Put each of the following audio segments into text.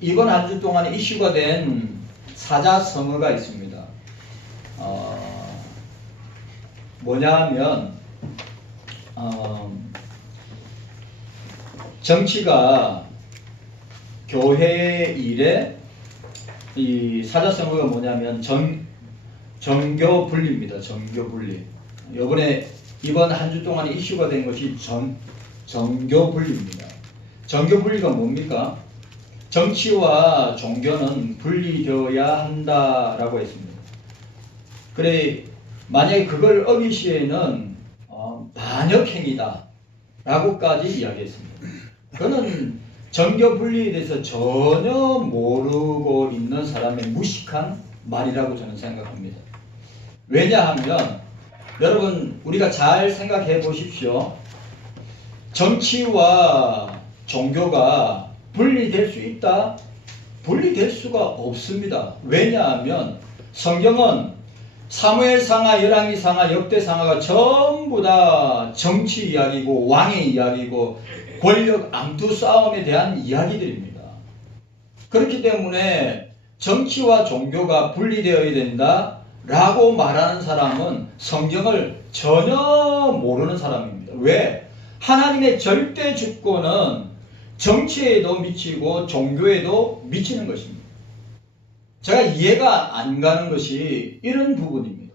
이번 한 주 동안에 이슈가 된 사자성어가 있습니다. 뭐냐면 정치가 교회 일에 이 사자성어가 뭐냐면 정교 분리입니다. 정교 분리. 이번 한 주 동안에 이슈가 된 것이 정교 분리입니다. 정교 분리가 뭡니까? 정치와 종교는 분리되어야 한다라고 했습니다. 그래, 만약에 그걸 어기시에는 반역행위다 라고까지 이야기했습니다. 그는 정교 분리에 대해서 전혀 모르고 있는 사람의 무식한 말이라고 저는 생각합니다. 왜냐하면 여러분, 우리가 잘 생각해 보십시오. 정치와 종교가 분리될 수 있다? 분리될 수가 없습니다. 왜냐하면 성경은 사무엘상하, 열왕기상하, 역대상하가 전부 다 정치 이야기고 왕의 이야기고 권력 암투 싸움에 대한 이야기들입니다. 그렇기 때문에 정치와 종교가 분리되어야 된다 라고 말하는 사람은 성경을 전혀 모르는 사람입니다. 왜? 하나님의 절대 주권은 정치에도 미치고 종교에도 미치는 것입니다. 제가 이해가 안 가는 것이 이런 부분입니다.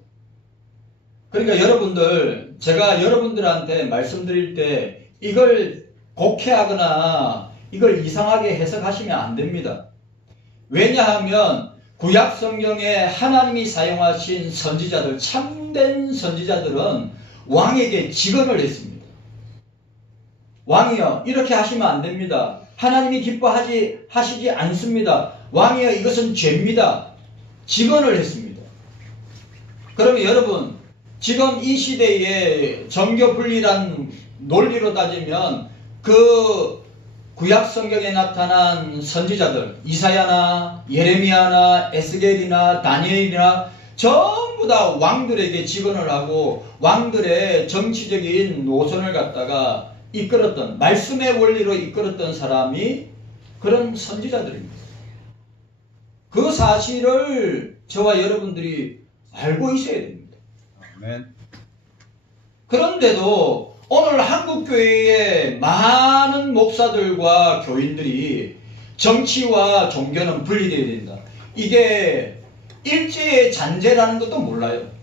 그러니까 여러분들, 제가 여러분들한테 말씀드릴 때 이걸 곡해하거나 이걸 이상하게 해석하시면 안 됩니다. 왜냐하면 구약 성경에 하나님이 사용하신 선지자들, 참된 선지자들은 왕에게 직언을 했습니다. 왕이여, 이렇게 하시면 안 됩니다. 하나님이 기뻐하시지 않습니다. 왕이여, 이것은 죄입니다. 직언을 했습니다. 그러면 여러분, 지금 이 시대에 정교분리란 논리로 따지면 그 구약 성경에 나타난 선지자들, 이사야나 예레미야나 에스겔이나 다니엘이나 전부 다 왕들에게 직언을 하고 왕들의 정치적인 노선을 갖다가 이끌었던, 말씀의 원리로 이끌었던 사람이 그런 선지자들입니다. 그 사실을 저와 여러분들이 알고 있어야 됩니다. 아멘. 그런데도 오늘 한국교회의 많은 목사들과 교인들이 정치와 종교는 분리되어야 된다. 이게 일제의 잔재라는 것도 몰라요.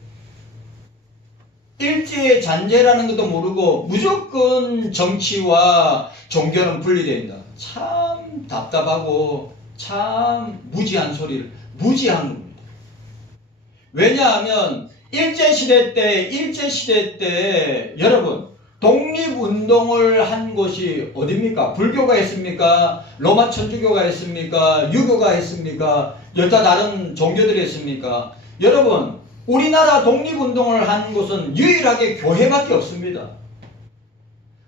일제의 잔재라는 것도 모르고 무조건 정치와 종교는 분리된다. 참 답답하고 참 무지한 겁니다. 왜냐하면 일제시대 때 여러분, 독립운동을 한 곳이 어디입니까? 불교가 했습니까? 로마 천주교가 했습니까? 유교가 했습니까? 여타 다른 종교들이 했습니까? 여러분, 우리나라 독립운동을 한 곳은 유일하게 교회밖에 없습니다.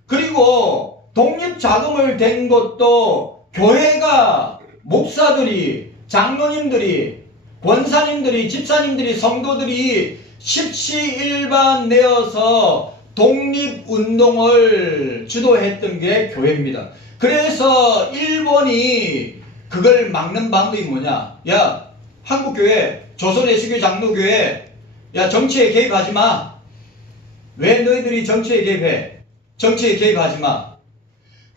그리고 독립자금을 댄 것도 교회가, 목사들이, 장로님들이, 권사님들이, 집사님들이, 성도들이 십시일반 내어서 독립운동을 주도했던 게 교회입니다. 그래서 일본이 그걸 막는 방법이 뭐냐? 야, 한국교회, 조선예수교 장로교회, 야, 정치에 개입하지 마. 왜 너희들이 정치에 개입해? 정치에 개입하지 마.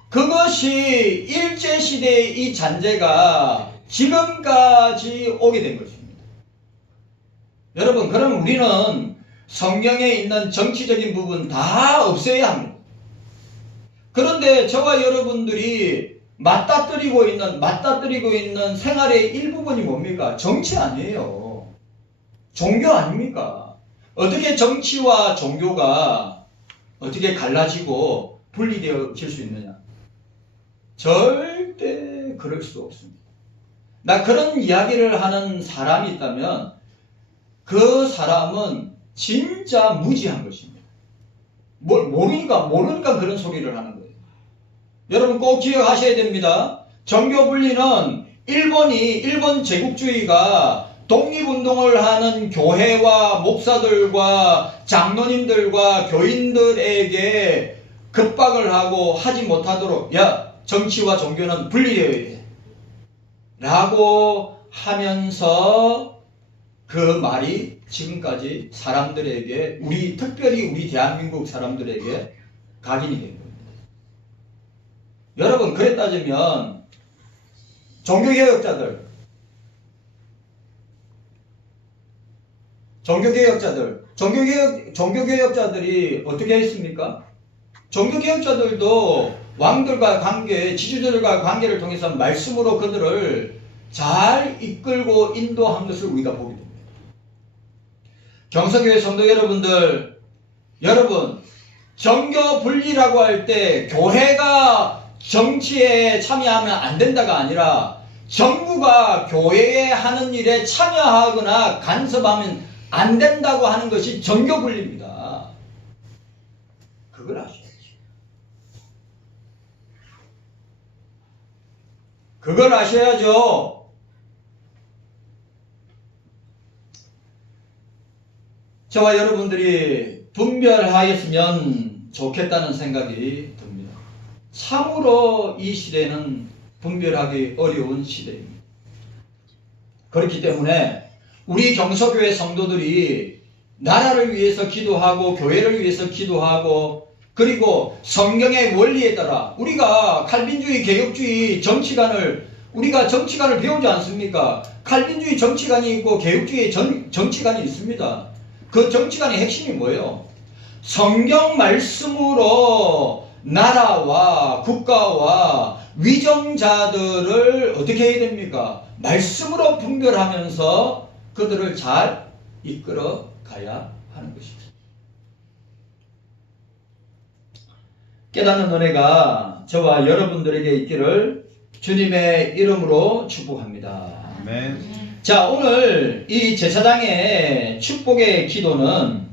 그것이 일제시대의 이 잔재가 지금까지 오게 된 것입니다. 여러분, 그럼 우리는 성경에 있는 정치적인 부분 다 없애야 합니다. 그런데 저와 여러분들이 맞닥뜨리고 있는 생활의 일부분이 뭡니까? 정치 아니에요. 종교 아닙니까? 어떻게 정치와 종교가 어떻게 갈라지고 분리되어질 수 있느냐? 절대 그럴 수 없습니다. 나 그런 이야기를 하는 사람이 있다면 그 사람은 진짜 무지한 것입니다. 모르니까 그런 소리를 하는 거예요. 여러분 꼭 기억하셔야 됩니다. 정교 분리는 일본 제국주의가 독립운동을 하는 교회와 목사들과 장로님들과 교인들에게 급박을 하고 하지 못하도록, 야, 정치와 종교는 분리되어야 돼. 라고 하면서 그 말이 지금까지 사람들에게, 특별히 우리 대한민국 사람들에게 각인이 된 겁니다. 여러분, 그래 따지면 종교개혁자들이 어떻게 했습니까? 종교개혁자들도 왕들과 관계, 지주들과 관계를 통해서 말씀으로 그들을 잘 이끌고 인도한 것을 우리가 보게 됩니다. 경서교회 성도 여러분들, 여러분, 정교 분리라고 할 때 교회가 정치에 참여하면 안 된다가 아니라 정부가 교회에 하는 일에 참여하거나 간섭하면 안 된다고 하는 것이 정교 분리입니다. 그걸 아셔야지. 그걸 아셔야죠. 저와 여러분들이 분별하였으면 좋겠다는 생각이 듭니다. 참으로 이 시대는 분별하기 어려운 시대입니다. 그렇기 때문에 우리 경서교회 성도들이 나라를 위해서 기도하고 교회를 위해서 기도하고, 그리고 성경의 원리에 따라 우리가 칼빈주의, 개혁주의 우리가 정치관을 배우지 않습니까? 칼빈주의 정치관이 있고 개혁주의 정치관이 있습니다. 그 정치관의 핵심이 뭐예요? 성경 말씀으로 나라와 국가와 위정자들을 어떻게 해야 됩니까? 말씀으로 분별하면서 그들을 잘 이끌어 가야 하는 것입니다. 깨닫는 은혜가 저와 여러분들에게 있기를 주님의 이름으로 축복합니다. 아멘. 자, 오늘 이 제사장의 축복의 기도는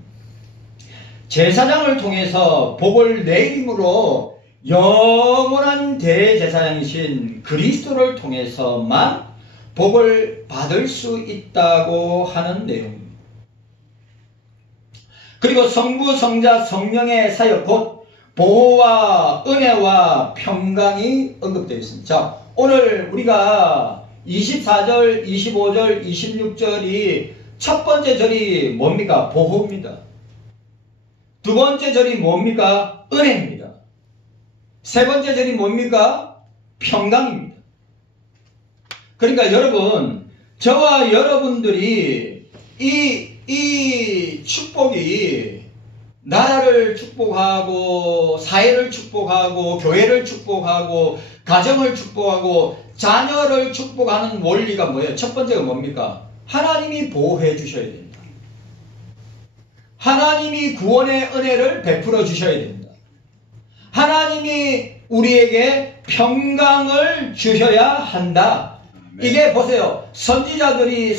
제사장을 통해서 복을 내림으로 영원한 대제사장이신 그리스도를 통해서만 복을 받을 수 있다고 하는 내용입니다. 그리고 성부, 성자, 성령의 사역, 곧 보호와 은혜와 평강이 언급되어 있습니다. 자, 오늘 우리가 24절, 25절, 26절이 첫 번째 절이 뭡니까? 보호입니다. 두 번째 절이 뭡니까? 은혜입니다. 세 번째 절이 뭡니까? 평강입니다. 그러니까 여러분, 저와 여러분들이 이 축복이 나라를 축복하고, 사회를 축복하고, 교회를 축복하고, 가정을 축복하고, 자녀를 축복하는 원리가 뭐예요? 첫 번째가 뭡니까? 하나님이 보호해 주셔야 됩니다. 하나님이 구원의 은혜를 베풀어 주셔야 됩니다. 하나님이 우리에게 평강을 주셔야 한다. 이게 보세요. 선지자들이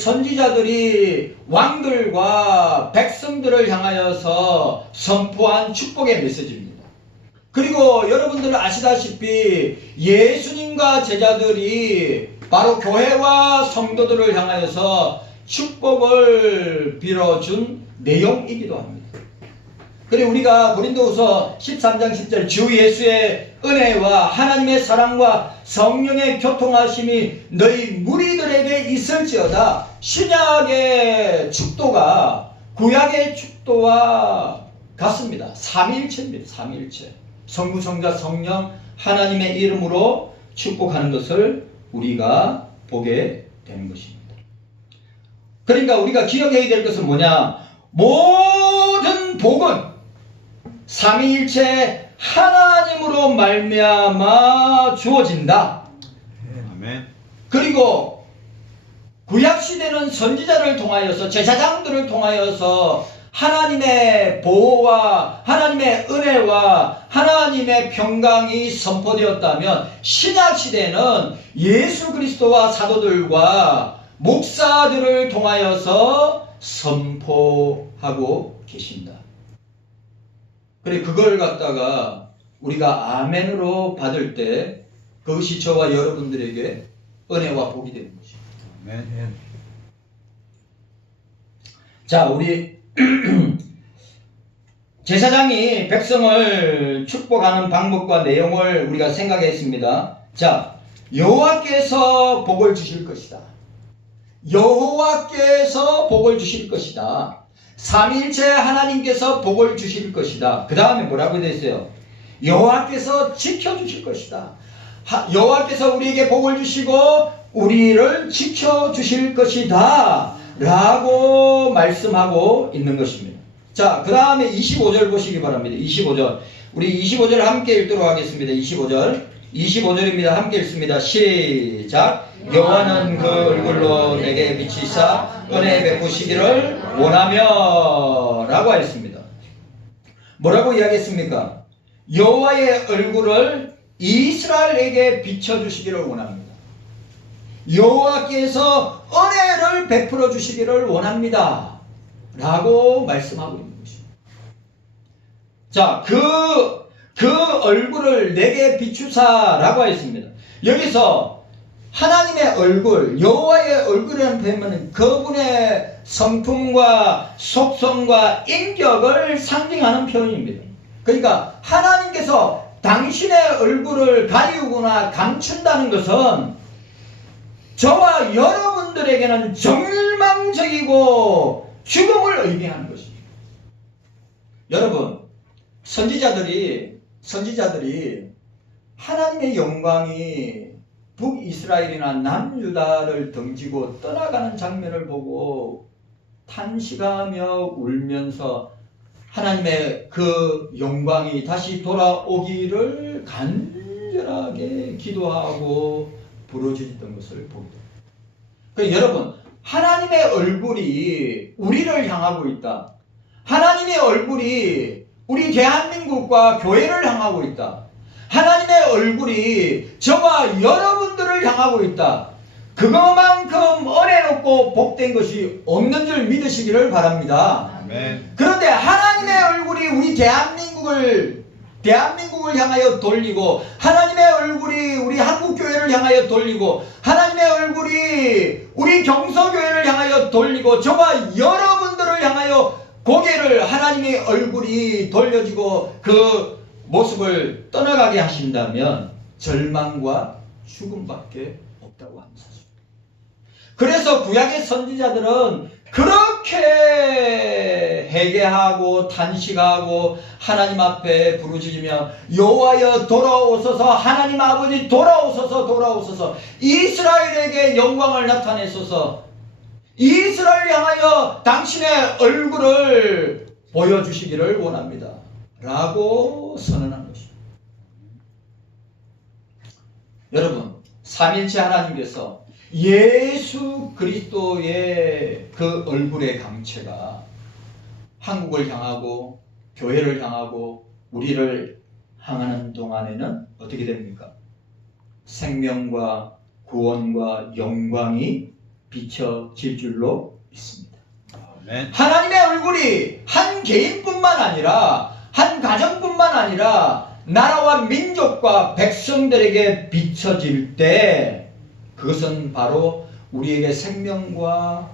왕들과 백성들을 향하여서 선포한 축복의 메시지입니다. 그리고 여러분들 아시다시피 예수님과 제자들이 바로 교회와 성도들을 향하여서 축복을 빌어준 내용이기도 합니다. 그리고 우리가 고린도후서 13장 10절 주 예수의 은혜와 하나님의 사랑과 성령의 교통하심이 너희 무리들에게 있을지어다. 신약의 축도가 구약의 축도와 같습니다. 삼위일체입니다. 삼위일체. 성부, 성자, 성령 하나님의 이름으로 축복하는 것을 우리가 보게 되는 것입니다. 그러니까 우리가 기억해야 될 것은 뭐냐? 모든 복은 삼위일체 하나님으로 말미암아 주어진다. 아멘. 그리고 구약시대는 선지자를 통하여서, 제사장들을 통하여서 하나님의 보호와 하나님의 은혜와 하나님의 평강이 선포되었다면, 신약시대는 예수 그리스도와 사도들과 목사들을 통하여서 선포하고 계신다. 그래, 그걸 갖다가 우리가 아멘으로 받을 때 그것이 저와 여러분들에게 은혜와 복이 되는 것입니다. 아멘. 자, 우리 제사장이 백성을 축복하는 방법과 내용을 우리가 생각했습니다. 자, 여호와께서 복을 주실 것이다. 여호와께서 복을 주실 것이다. 삼위일체 하나님께서 복을 주실 것이다. 그 다음에 뭐라고 되어 있어요? 여호와께서 지켜주실 것이다. 여호와께서 우리에게 복을 주시고 우리를 지켜주실 것이다 라고 말씀하고 있는 것입니다. 자, 그 다음에 25절 보시기 바랍니다. 25절. 우리 25절 함께 읽도록 하겠습니다. 25절입니다. 함께 읽습니다. 시작. 여호와는 그 얼굴로 내게 비치사 은혜 베푸시기를 원하며 라고 하였습니다. 뭐라고 이야기했습니까? 여호와의 얼굴을 이스라엘에게 비춰주시기를 원합니다. 여호와께서 은혜를 베풀어 주시기를 원합니다 라고 말씀하고 있는 것입니다. 자, 그 얼굴을 내게 비추사 라고 하였습니다. 여기서 하나님의 얼굴, 여호와의 얼굴이라는 표현은 그분의 성품과 속성과 인격을 상징하는 표현입니다. 그러니까 하나님께서 당신의 얼굴을 가리우거나 감춘다는 것은 저와 여러분들에게는 절망적이고 죽음을 의미하는 것입니다. 여러분, 선지자들이 하나님의 영광이 북이스라엘이나 남유다를 등지고 떠나가는 장면을 보고 탄식하며 울면서 하나님의 그 영광이 다시 돌아오기를 간절하게 기도하고 부르짖던 것을 봅니다. 그러니까 여러분, 하나님의 얼굴이 우리를 향하고 있다. 하나님의 얼굴이 우리 대한민국과 교회를 향하고 있다. 하나님의 얼굴이 저와 여러분들을 향하고 있다. 그것만큼 은혜롭고 복된 것이 없는 줄 믿으시기를 바랍니다. 아멘. 그런데 하나님의 얼굴이 우리 대한민국을 향하여 돌리고, 하나님의 얼굴이 우리 한국교회를 향하여 돌리고, 하나님의 얼굴이 우리 경서교회를 향하여 돌리고, 저와 여러분들을 향하여 고개를 하나님의 얼굴이 돌려지고 그 모습을 떠나가게 하신다면 절망과 죽음밖에 없다고 하는 사실. 그래서 구약의 선지자들은 그렇게 회개하고 탄식하고 하나님 앞에 부르짖으며 여호와여 돌아오소서, 하나님 아버지 돌아오소서, 이스라엘에게 영광을 나타내소서, 이스라엘 향하여 당신의 얼굴을 보여주시기를 원합니다 라고 선언한 것입니다. 여러분, 삼일체 하나님께서 예수 그리스도의 그 얼굴의 강체가 한국을 향하고 교회를 향하고 우리를 향하는 동안에는 어떻게 됩니까? 생명과 구원과 영광이 비춰질 줄로 믿습니다. 아멘. 하나님의 얼굴이 한 개인뿐만 아니라 한 가정뿐만 아니라 나라와 민족과 백성들에게 비춰질 때 그것은 바로 우리에게 생명과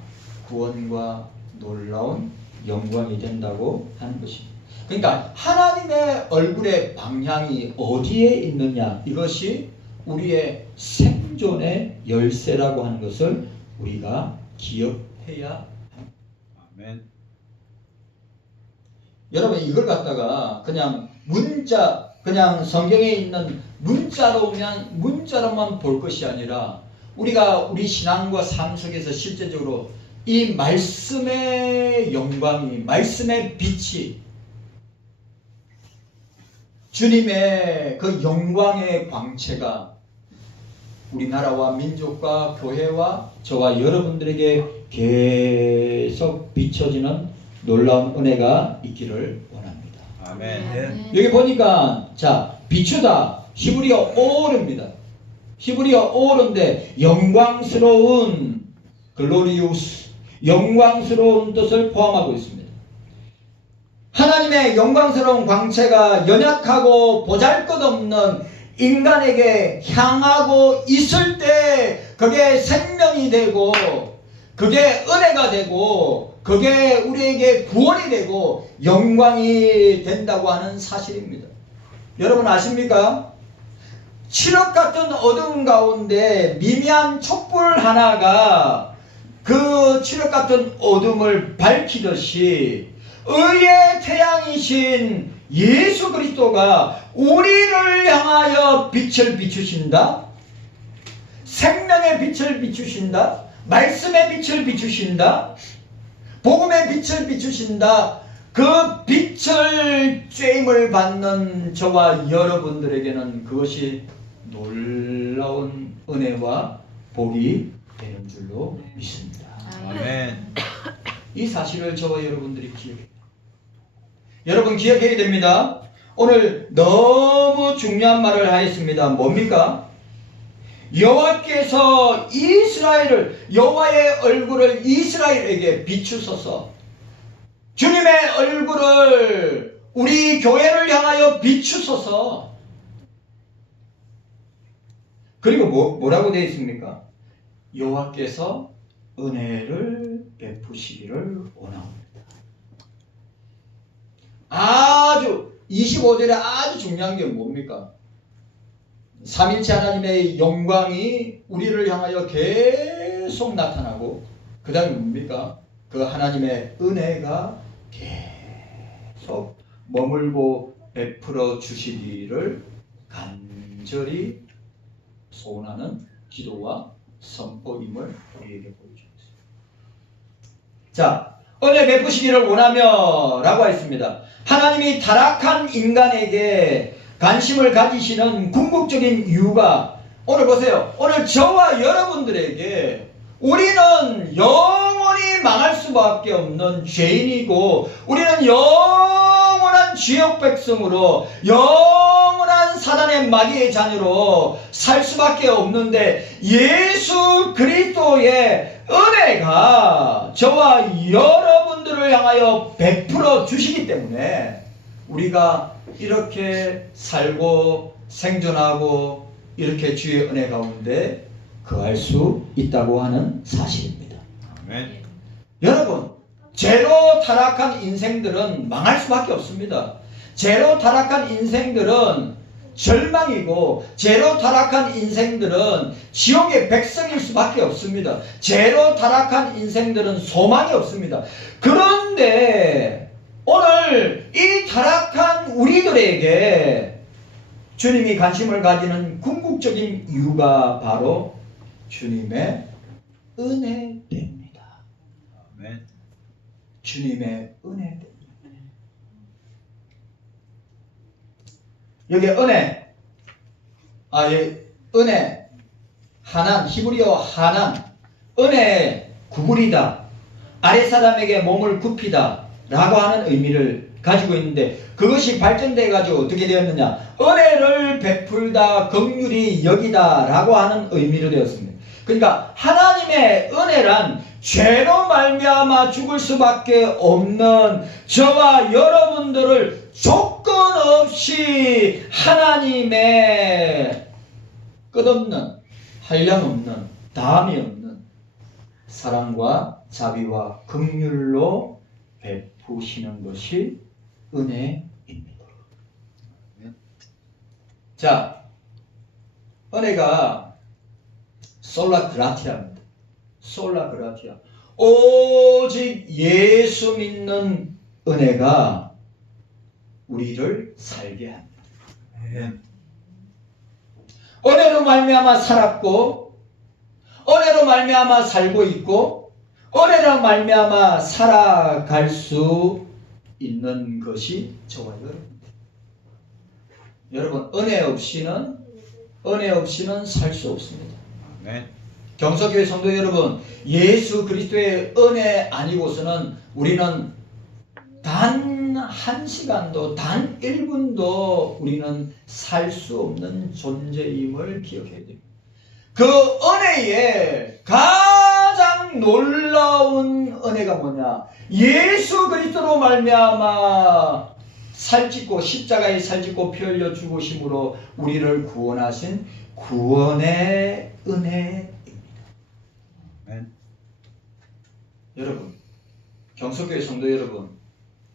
구원과 놀라운 영광이 된다고 하는 것입니다. 그러니까 하나님의 얼굴의 방향이 어디에 있느냐, 이것이 우리의 생존의 열쇠라고 하는 것을 우리가 기억해야 합니다. 아멘. 여러분, 이걸 갖다가 그냥 그냥 성경에 있는 문자로만 볼 것이 아니라 우리가 우리 신앙과 삶 속에서 실제적으로 이 말씀의 영광이, 말씀의 빛이, 주님의 그 영광의 광채가 우리나라와 민족과 교회와 저와 여러분들에게 계속 비춰지는 놀라운 은혜가 있기를 원합니다. 아멘. 여기 보니까 자, 비추다 히브리어 오르입니다. 히브리어 오르인데 영광스러운, 글로리우스, 영광스러운 뜻을 포함하고 있습니다. 하나님의 영광스러운 광채가 연약하고 보잘것없는 인간에게 향하고 있을 때 그게 생명이 되고 그게 은혜가 되고 그게 우리에게 구원이 되고 영광이 된다고 하는 사실입니다. 여러분 아십니까? 칠흑 같은 어둠 가운데 미미한 촛불 하나가 그 칠흑 같은 어둠을 밝히듯이 의의 태양이신 예수 그리스도가 우리를 향하여 빛을 비추신다. 생명의 빛을 비추신다. 말씀의 빛을 비추신다. 복음의 빛을 비추신다. 그 빛을 쬐임을 받는 저와 여러분들에게는 그것이 놀라운 은혜와 복이 되는 줄로 믿습니다. 아멘. 이 사실을 저와 여러분들이 기억해야 됩니다. 여러분 기억해야 됩니다. 오늘 너무 중요한 말을 하였습니다. 뭡니까? 여호와께서 여호와의 얼굴을 이스라엘에게 비추소서. 주님의 얼굴을 우리 교회를 향하여 비추소서. 그리고 뭐라고 되어 있습니까? 여호와께서 은혜를 베푸시기를 원합니다. 아주 25절에 아주 중요한 게 뭡니까? 삼일체 하나님의 영광이 우리를 향하여 계속 나타나고 그 다음에 뭡니까? 그 하나님의 은혜가 계속 머물고 베풀어 주시기를 간절히 소원하는 기도와 선포임을 우리에게 보여주겠습니다. 자, 은혜 베푸시기를 원하며 라고 했습니다. 하나님이 타락한 인간에게 관심을 가지시는 궁극적인 이유가 오늘 보세요. 오늘 저와 여러분들에게 우리는 영원히 망할 수밖에 없는 죄인이고 우리는 영원한 지역 백성으로 영원한 사단의 마귀의 자녀로 살 수밖에 없는데 예수 그리스도의 은혜가 저와 여러분들을 향하여 베풀어 주시기 때문에 우리가 이렇게 살고 생존하고 이렇게 주의 은혜 가운데 거할 수 있다고 하는 사실입니다. 아멘. 여러분, 죄로 타락한 인생들은 망할 수밖에 없습니다. 죄로 타락한 인생들은 절망이고 죄로 타락한 인생들은 지옥의 백성일 수밖에 없습니다. 죄로 타락한 인생들은 소망이 없습니다. 그런데 오늘 이 타락한 우리들에게 주님이 관심을 가지는 궁극적인 이유가 바로 주님의 은혜입니다. 아멘. 주님의 은혜입니다. 여기 은혜, 은혜, 하난, 히브리어 하난, 은혜의 구부리다, 아랫사람에게 몸을 굽히다 라고 하는 의미를 가지고 있는데 그것이 발전돼 가지고 어떻게 되었느냐, 은혜를 베풀다, 긍휼히 여기다 라고 하는 의미로 되었습니다. 그러니까 하나님의 은혜란 죄로 말미암아 죽을 수밖에 없는 저와 여러분들을 조건 없이 하나님의 끝없는, 한량없는, 다함이 없는 사랑과 자비와 긍휼로 베푸시는 것이 은혜입니다. 자, 은혜가 솔라 그라티아입니다. 솔라 그라티아. 오직 예수 믿는 은혜가 우리를 살게 합니다. 아멘. 은혜로 말미암아 살았고, 은혜로 말미암아 살고 있고, 은혜로 말미암아 살아갈 수 있는 것이 저와 여러분입니다. 여러분, 은혜 없이는 살 수 없습니다. 아멘. 경서교회 성도 여러분, 예수 그리스도의 은혜 아니고서는 우리는 단 한 시간도, 단 1분도 우리는 살 수 없는 존재임을 기억해야 됩니다. 그 은혜의 가장 놀라운 은혜가 뭐냐? 예수 그리스도로 말미암아 살짓고 십자가에 살짓고 피 흘려 죽으심으로 우리를 구원하신 구원의 은혜입니다. 아멘. 여러분, 경서교회 성도 여러분,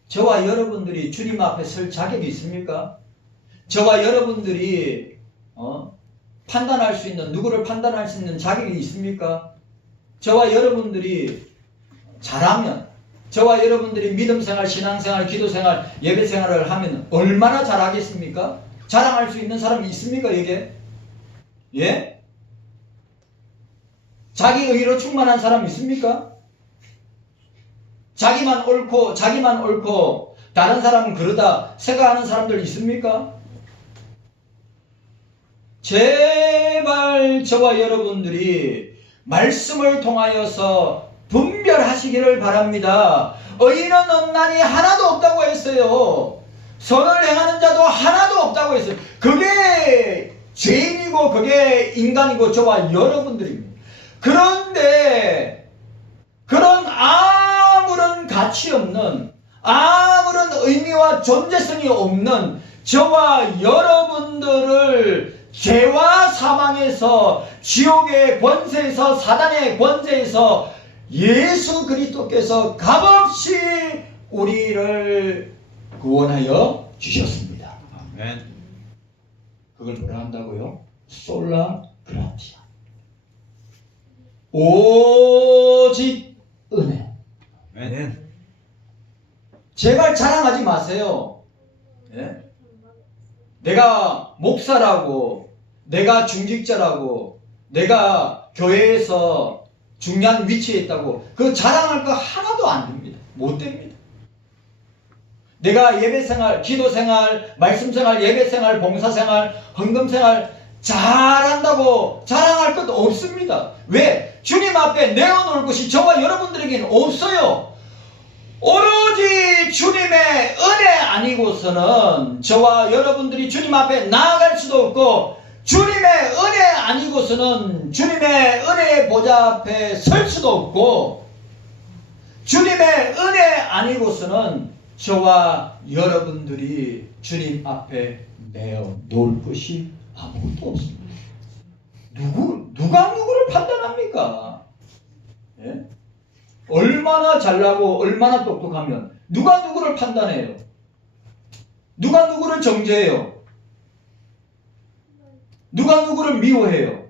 저와 여러분들이 주님 앞에 설 자격이 있습니까? 저와 여러분들이 판단할 수 있는, 누구를 판단할 수 있는 자격이 있습니까? 저와 여러분들이 잘하면, 저와 여러분들이 믿음생활, 신앙생활, 기도생활, 예배생활을 하면 얼마나 잘하겠습니까? 자랑할 수 있는 사람이 있습니까, 여기에? 예? 자기 의로 충만한 사람 있습니까? 자기만 옳고 다른 사람은 그러다 생각하는 사람들 있습니까? 제발 저와 여러분들이 말씀을 통하여서 분별하시기를 바랍니다. 의인은 없나니 하나도 없다고 했어요. 선을 행하는 자도 하나도 없다고 했어요. 그게 죄인이고 그게 인간이고 저와 여러분들입니다. 그런데 그런 아무런 가치 없는, 아무런 의미와 존재성이 없는 저와 여러분들을 죄와 사망에서, 지옥의 권세에서, 사단의 권세에서 예수 그리스도께서 값없이 우리를 구원하여 주셨습니다. 아멘. 그걸 뭐라 한다고요? 솔라 그라티아. 오직 은혜. 아멘. 제발 자랑하지 마세요. 예? 내가 목사라고, 내가 중직자라고, 내가 교회에서 중요한 위치에 있다고 그 자랑할 거 하나도 안 됩니다. 못 됩니다. 내가 예배생활, 기도생활, 말씀생활, 예배생활, 봉사생활, 헌금생활 잘한다고 자랑할 것 없습니다. 왜? 주님 앞에 내어놓을 것이 저와 여러분들에게는 없어요. 오로지 주님의 은혜 아니고서는 저와 여러분들이 주님 앞에 나아갈 수도 없고, 주님의 은혜 아니고서는 주님의 은혜의 보좌 앞에 설 수도 없고, 주님의 은혜 아니고서는 저와 여러분들이 주님 앞에 내어 놓을 것이 아무것도 없습니다. 누가 누구를 판단합니까? 예? 얼마나 잘나고 얼마나 똑똑하면 누가 누구를 판단해요? 누가 누구를 정죄해요? 누가 누구를 미워해요?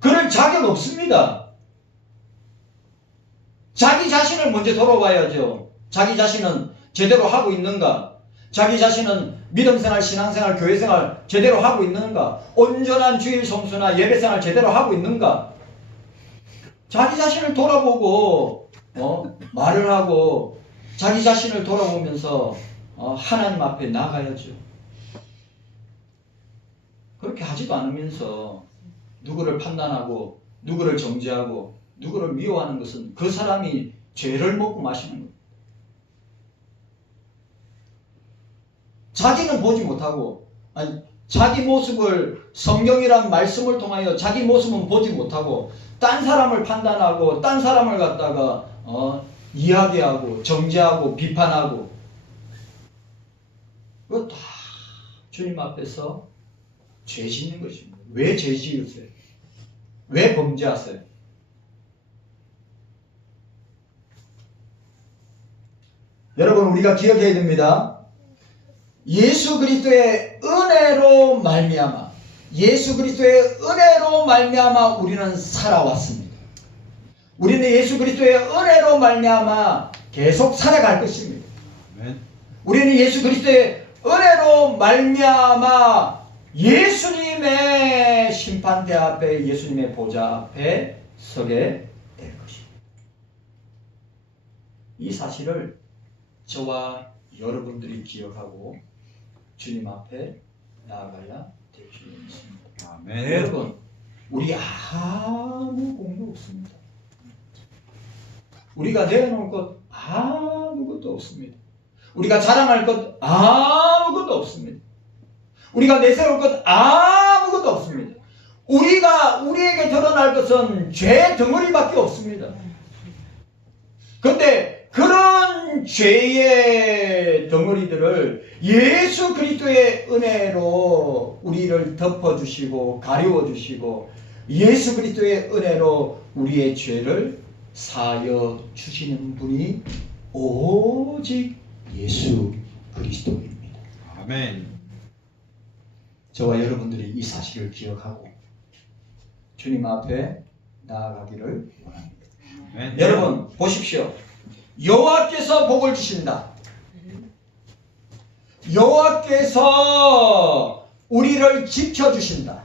그럴 자격 없습니다. 자기 자신을 먼저 돌아봐야죠. 자기 자신은 제대로 하고 있는가? 자기 자신은 믿음생활, 신앙생활, 교회생활 제대로 하고 있는가? 온전한 주일 성수나 예배생활 제대로 하고 있는가? 자기 자신을 돌아보고 말을 하고 자기 자신을 돌아보면서 하나님 앞에 나가야죠. 그렇게 하지도 않으면서 누구를 판단하고 누구를 정죄하고 누구를 미워하는 것은 그 사람이 죄를 먹고 마시는 거예요. 자기는 보지 못하고, 아니, 자기 모습을 성경이란 말씀을 통하여 자기 모습은 보지 못하고 딴 사람을 판단하고 딴 사람을 갖다가 이야기하고 정죄하고 비판하고, 그거 다 주님 앞에서 죄 짓는 것입니다. 왜 죄 지으세요? 왜 범죄하세요? 여러분, 우리가 기억해야 됩니다. 예수 그리스도의 은혜로 말미암아, 예수 그리스도의 은혜로 말미암아 우리는 살아왔습니다. 우리는 예수 그리스도의 은혜로 말미암아 계속 살아갈 것입니다. 아멘. 우리는 예수 그리스도의 은혜로 말미암아 예수님의 심판대 앞에, 예수님의 보좌 앞에 서게 될 것입니다. 이 사실을 저와 여러분들이 기억하고 주님 앞에 나아가야 될 줄 믿습니다. 아멘. 여러분, 우리 아무 공도 없습니다. 우리가 내어놓을 것 아무것도 없습니다. 우리가 자랑할 것 아무것도 없습니다. 우리가 내세울 것 아무것도 없습니다. 우리에게 드러날 것은 죄 덩어리밖에 없습니다. 그런데 그런 죄의 덩어리들을 예수 그리스도의 은혜로 우리를 덮어주시고 가려워주시고 예수 그리스도의 은혜로 우리의 죄를 사하여 주시는 분이 오직 예수 그리스도입니다. 아멘. 저와 여러분들이 이 사실을 기억하고 주님 앞에 나아가기를 원합니다. 아멘. 여러분 보십시오. 여호와께서 복을 주신다. 여호와께서 우리를 지켜주신다.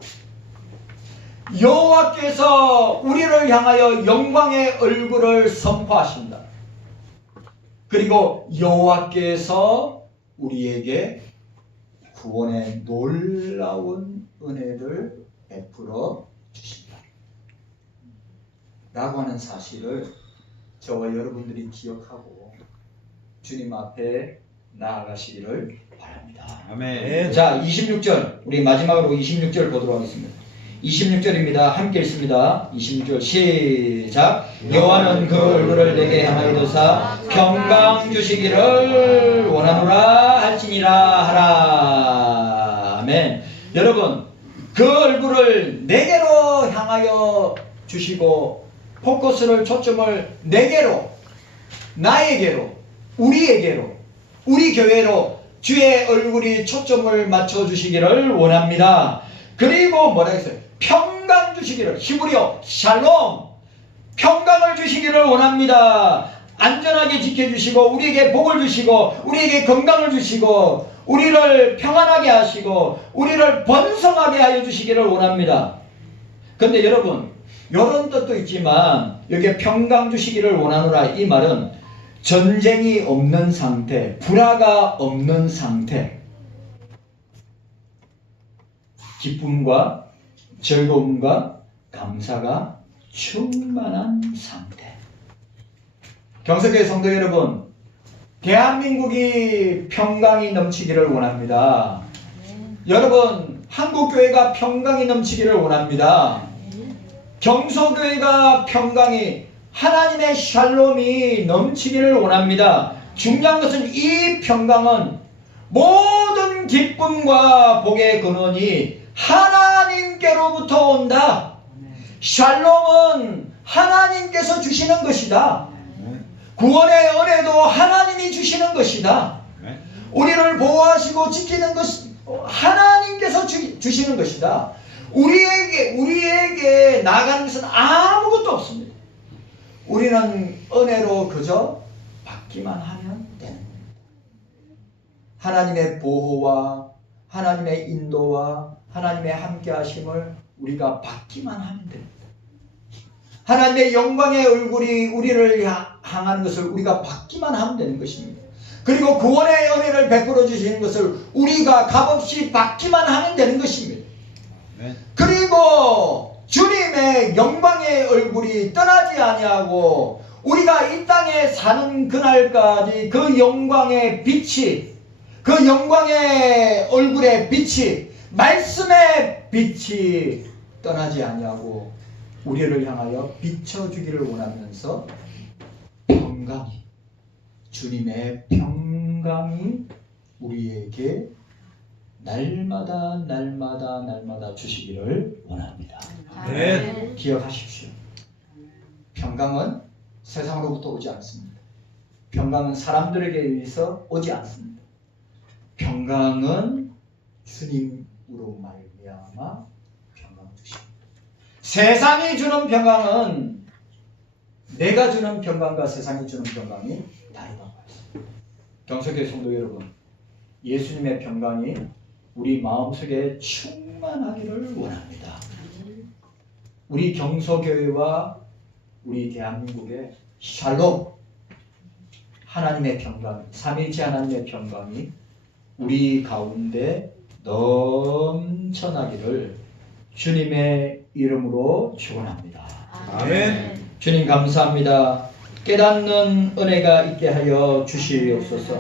여호와께서 우리를 향하여 영광의 얼굴을 선포하신다. 그리고 여호와께서 우리에게 구원의 놀라운 은혜를 베풀어 주신다. 라고 하는 사실을 저와 여러분들이 기억하고 주님 앞에 나아가시기를 바랍니다. 아멘. 자, 26절, 우리 마지막으로 26절 보도록 하겠습니다. 26절입니다. 함께 읽습니다. 26절 시작. 여호와는 그 얼굴을 내게 향하여 두사 평강 주시기를 원하노라 할지니라 하라. 아멘. 여러분, 그 얼굴을 내게로 향하여 주시고 포커스를 초점을 내게로, 나에게로, 우리에게로, 우리 교회로 주의 얼굴이 초점을 맞춰주시기를 원합니다. 그리고 뭐라 했어요? 평강 주시기를, 히브리어 샬롬, 평강을 주시기를 원합니다. 안전하게 지켜주시고 우리에게 복을 주시고 우리에게 건강을 주시고 우리를 평안하게 하시고 우리를 번성하게 하여 주시기를 원합니다. 근데 여러분, 이런 뜻도 있지만 여기에 평강 주시기를 원하노라, 이 말은 전쟁이 없는 상태, 불화가 없는 상태, 기쁨과 즐거움과 감사가 충만한 상태. 경석의 성도 여러분, 대한민국이 평강이 넘치기를 원합니다. 여러분, 한국교회가 평강이 넘치기를 원합니다. 경서교회가 평강이, 하나님의 샬롬이 넘치기를 원합니다. 중요한 것은 이 평강은 모든 기쁨과 복의 근원이 하나님께로부터 온다. 샬롬은 하나님께서 주시는 것이다. 구원의 은혜도 하나님이 주시는 것이다. 우리를 보호하시고 지키는 것 하나님께서 주시는 것이다. 우리에게 나가는 것은 아무것도 없습니다. 우리는 은혜로 그저 받기만 하면 되는 겁니다. 하나님의 보호와 하나님의 인도와 하나님의 함께하심을 우리가 받기만 하면 됩니다. 하나님의 영광의 얼굴이 우리를 향하는 것을 우리가 받기만 하면 되는 것입니다. 그리고 구원의 은혜를 베풀어 주시는 것을 우리가 값없이 받기만 하면 되는 것입니다. 그리고 주님의 영광의 얼굴이 떠나지 아니하고 우리가 이 땅에 사는 그날까지 그 영광의 빛이, 그 영광의 얼굴의 빛이, 말씀의 빛이 떠나지 아니하고 우리를 향하여 비춰주기를 원하면서 평강이, 주님의 평강이 우리에게 날마다 주시기를 원합니다. 네. 기억하십시오. 평강은 세상으로부터 오지 않습니다. 평강은 사람들에게 의해서 오지 않습니다. 평강은 주님으로 말미암아 평강을 주십니다. 세상이 주는 평강은 내가 주는 평강과 세상이 주는 평강이 다르다고 했습니다. 경석의 성도 여러분, 예수님의 평강이 우리 마음속에 충만하기를 원합니다. 우리 경서교회와 우리 대한민국의 샬롬, 하나님의 평강, 삼위일체 하나님의 평강이 우리 가운데 넘쳐나기를 주님의 이름으로 축원합니다. 아멘. 주님 감사합니다. 깨닫는 은혜가 있게 하여 주시옵소서.